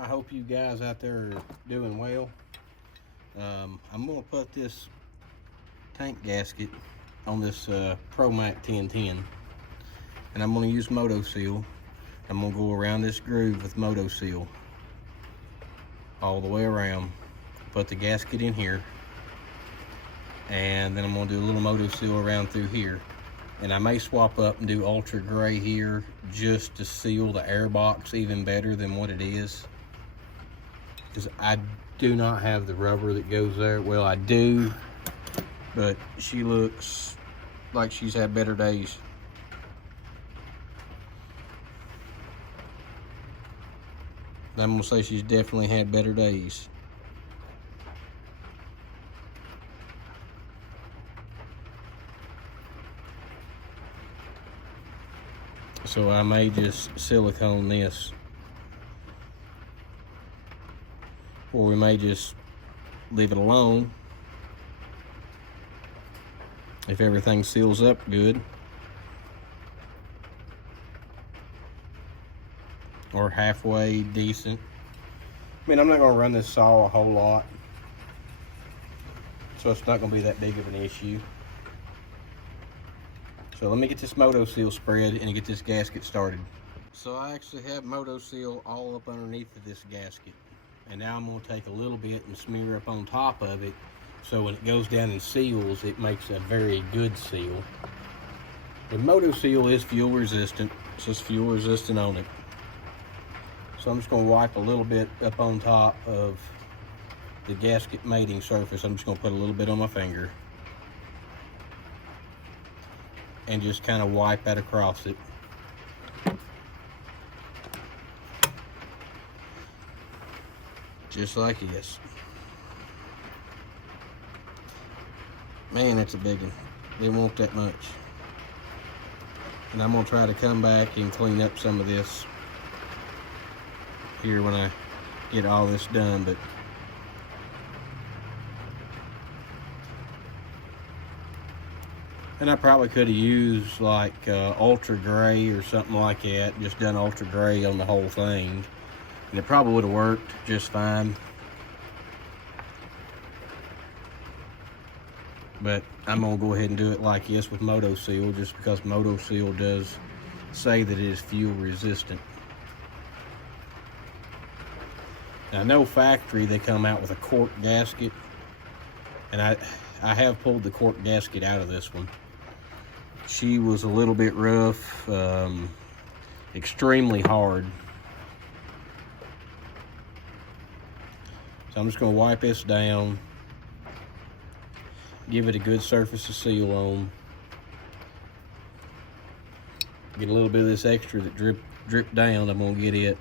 I hope you guys out there are doing well. I'm going to put this tank gasket on this ProMac 1010, and I'm going to use Moto Seal. I'm going to go around this groove with Moto Seal all the way around. Put the gasket in here, and then I'm going to do a little Moto Seal around through here. And I may swap up and do ultra gray here just to seal the air box even better than what it is, because I do not have the rubber that goes there. Well, I do, but she looks like she's had better days. I'm gonna say she's definitely had better days. So I may just silicone this, or we may just leave it alone if everything seals up good, or halfway decent. I mean, I'm not going to run this saw a whole lot, so it's not going to be that big of an issue. So let me get this Moto Seal spread and get this gasket started. So I actually have Moto Seal all up underneath of this gasket. And now I'm going to take a little bit and smear up on top of it, so when it goes down and seals, it makes a very good seal. The Moto Seal is fuel resistant. It says fuel resistant on it. So I'm just going to wipe a little bit up on top of the gasket mating surface. I'm just going to put a little bit on my finger and just kind of wipe that across it. Just like this. Man, that's a big one. Didn't want that much. And I'm gonna try to come back and clean up some of this here when I get all this done, but and I probably could have used like ultra gray or something like that, just done ultra gray on the whole thing, and it probably would have worked just fine. But I'm gonna go ahead and do it like this with Moto Seal, just because Moto Seal does say that it is fuel resistant. Now, I know factory they come out with a cork gasket, and I have pulled the cork gasket out of this one. She was a little bit rough, extremely hard. So I'm just going to wipe this down, give it a good surface to seal on, get a little bit of this extra that drip down. I'm going to get it.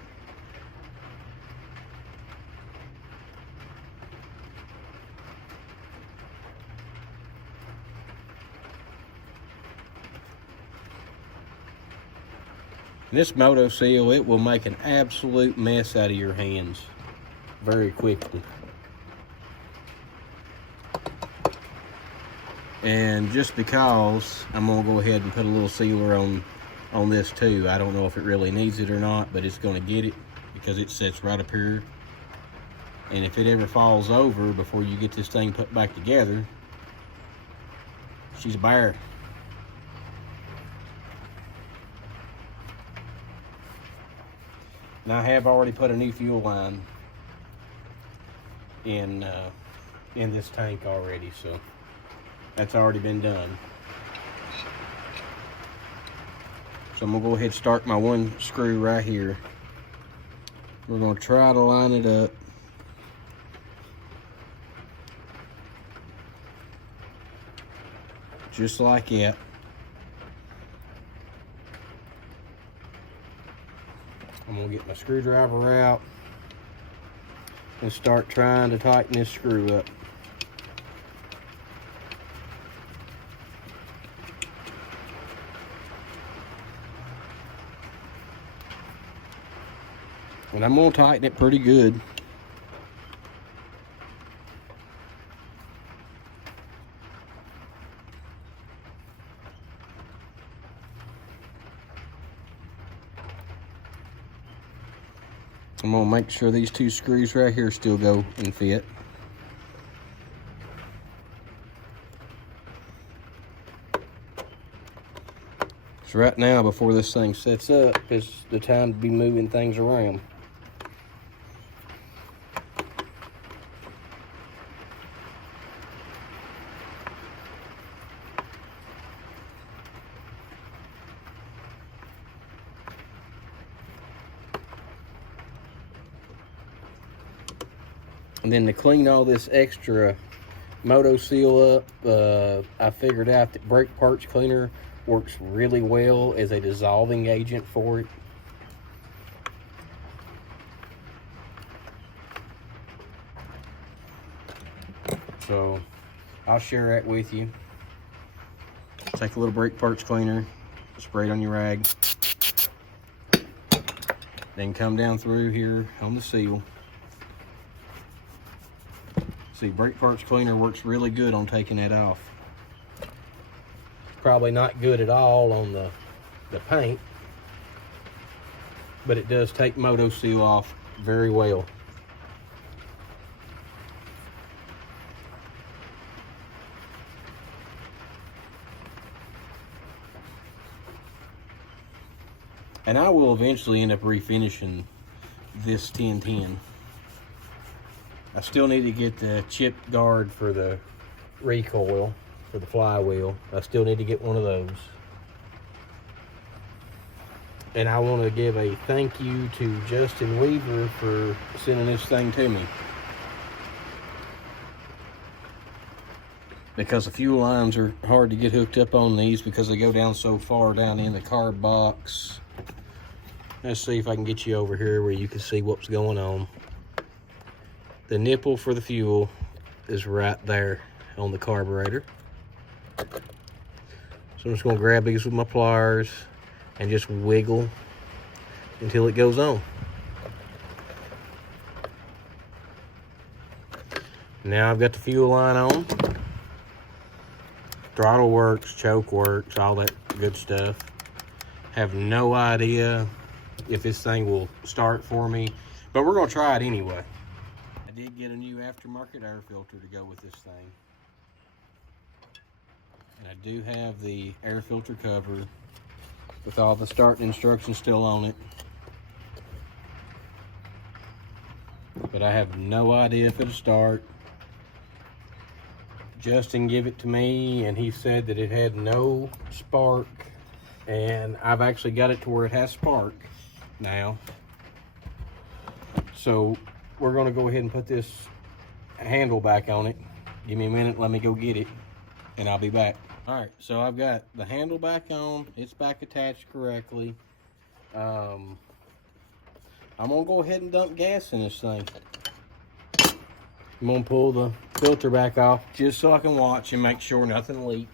This Moto Seal, it will make an absolute mess out of your hands very quickly. And just because, I'm gonna go ahead and put a little sealer on this too. I don't know if it really needs it or not, but it's gonna get it because it sits right up here. And if it ever falls over before you get this thing put back together, she's a bear. And I have already put a new fuel line in this tank already, so that's already been done. So I'm gonna go ahead and start my one screw right here. We're gonna try to line it up. Just like that. I'm gonna get my screwdriver out and start trying to tighten this screw up. And I'm gonna tighten it pretty good. I'm gonna make sure these two screws right here still go and fit. So right now, before this thing sets up, is the time to be moving things around. And then to clean all this extra Moto Seal up, I figured out that brake parts cleaner works really well as a dissolving agent for it. So I'll share that with you. Take a little brake parts cleaner, spray it on your rag, then come down through here on the seal. See, brake parts cleaner works really good on taking that off. Probably not good at all on the paint, but it does take Moto Seal off very well. And I will eventually end up refinishing this 1010. I still need to get the chip guard for the recoil for the flywheel. I still need to get one of those. And I want to give a thank you to Justin Weaver for sending this thing to me, because the fuel lines are hard to get hooked up on these because they go down so far down in the carb box. Let's see if I can get you over here where you can see what's going on. The nipple for the fuel is right there on the carburetor. So I'm just going to grab these with my pliers and just wiggle until it goes on. Now I've got the fuel line on. Throttle works, choke works, all that good stuff. Have no idea if this thing will start for me, but we're going to try it anyway. I did get a new aftermarket air filter to go with this thing. And I do have the air filter cover with all the starting instructions still on it. But I have no idea if it'll start. Justin gave it to me and he said that it had no spark, and I've actually got it to where it has spark now. So we're going to go ahead and put this handle back on it. Give me a minute, let me go get it, and I'll be back. All right, so I've got the handle back on. It's back attached correctly. I'm gonna go ahead and dump gas in this thing. I'm gonna pull the filter back off just so I can watch and make sure nothing leaks.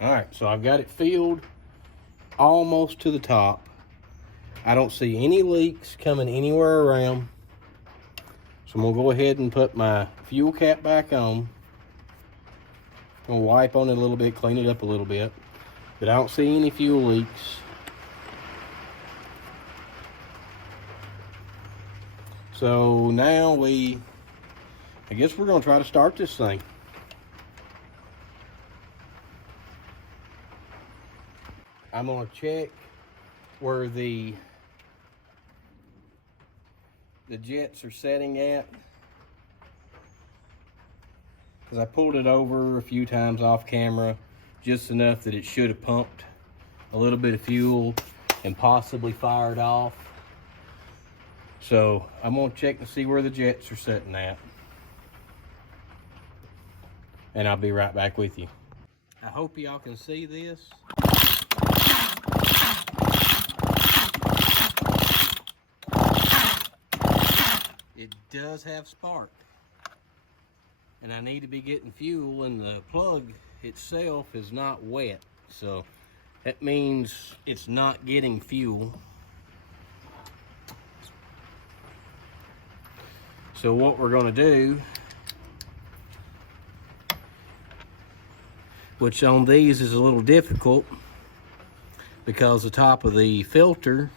All right, so I've got it filled almost to the top. I don't see any leaks coming anywhere around. So I'm gonna go ahead and put my fuel cap back on. I'm gonna wipe on it a little bit, clean it up a little bit, but I don't see any fuel leaks. So now I guess we're gonna try to start this thing. I'm gonna check where the jets are setting at, because I pulled it over a few times off camera, just enough that it should have pumped a little bit of fuel and possibly fired off. So I'm gonna check to see where the jets are setting at, and I'll be right back with you. I hope y'all can see this. It does have spark. and I need to be getting fuel, and the plug itself is not wet. So that means it's not getting fuel. So what we're gonna do, which on these is a little difficult because the top of the filter,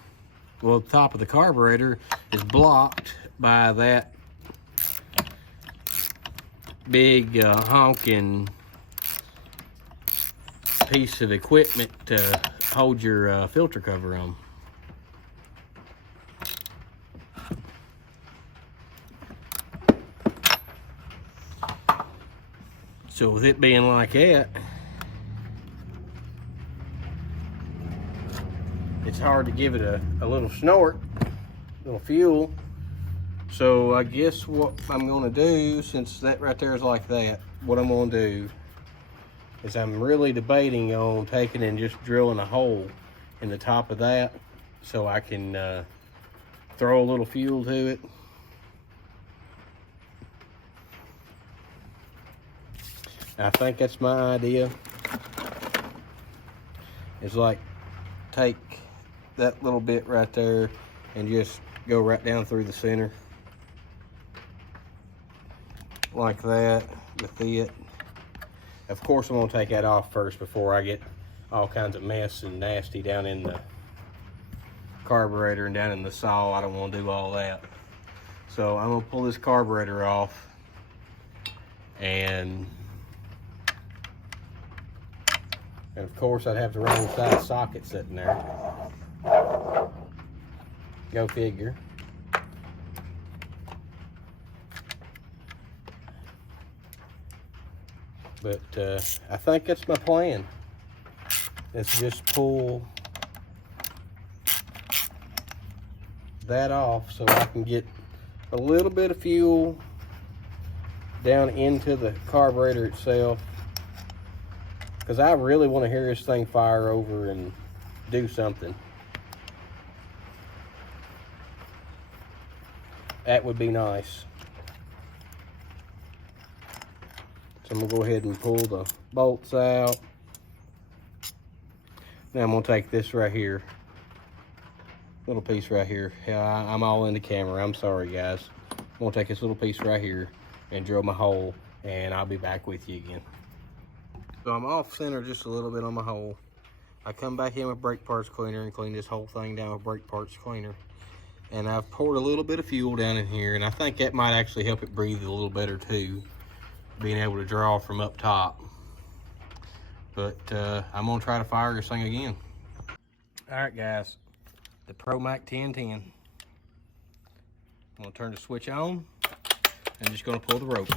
well, the top of the carburetor is blocked by that big honking piece of equipment to hold your filter cover on. So with it being like that, it's hard to give it a little snort, a little fuel. So I guess what I'm gonna do, since that right there is like that, what I'm gonna do is I'm really debating on taking and just drilling a hole in the top of that so I can throw a little fuel to it. I think that's my idea. It's like take that little bit right there and just go right down through the center like that with it. Of course, I'm gonna take that off first before I get all kinds of mess and nasty down in the carburetor and down in the saw. I don't want to do all that. So I'm gonna pull this carburetor off, and of course I'd have the wrong side socket sitting there. Go figure. But I think that's my plan. Let's just pull that off so I can get a little bit of fuel down into the carburetor itself, because I really want to hear this thing fire over and do something. That would be nice. So I'm gonna go ahead and pull the bolts out. Now I'm gonna take this right here, little piece right here. Yeah, I'm all in the camera, I'm sorry guys. I'm gonna take this little piece right here and drill my hole, and I'll be back with you again. So I'm off center just a little bit on my hole. I come back in with brake parts cleaner and clean this whole thing down with brake parts cleaner. And I've poured a little bit of fuel down in here, and I think that might actually help it breathe a little better too, being able to draw from up top. But I'm gonna try to fire this thing again. All right guys, the ProMac 1010. I'm gonna turn the switch on and just gonna pull the rope.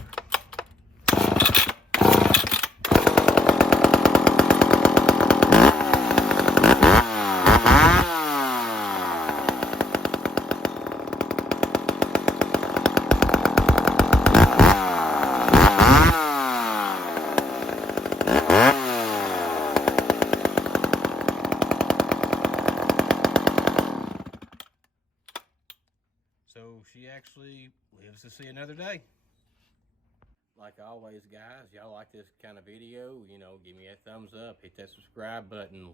So she actually lives to see another day. Like always guys, y'all like this kind of video, you know, give me a thumbs up, hit that subscribe button.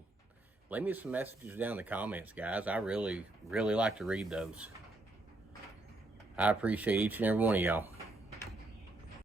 Leave me some messages down in the comments, guys. I really like to read those. I appreciate each and every one of y'all.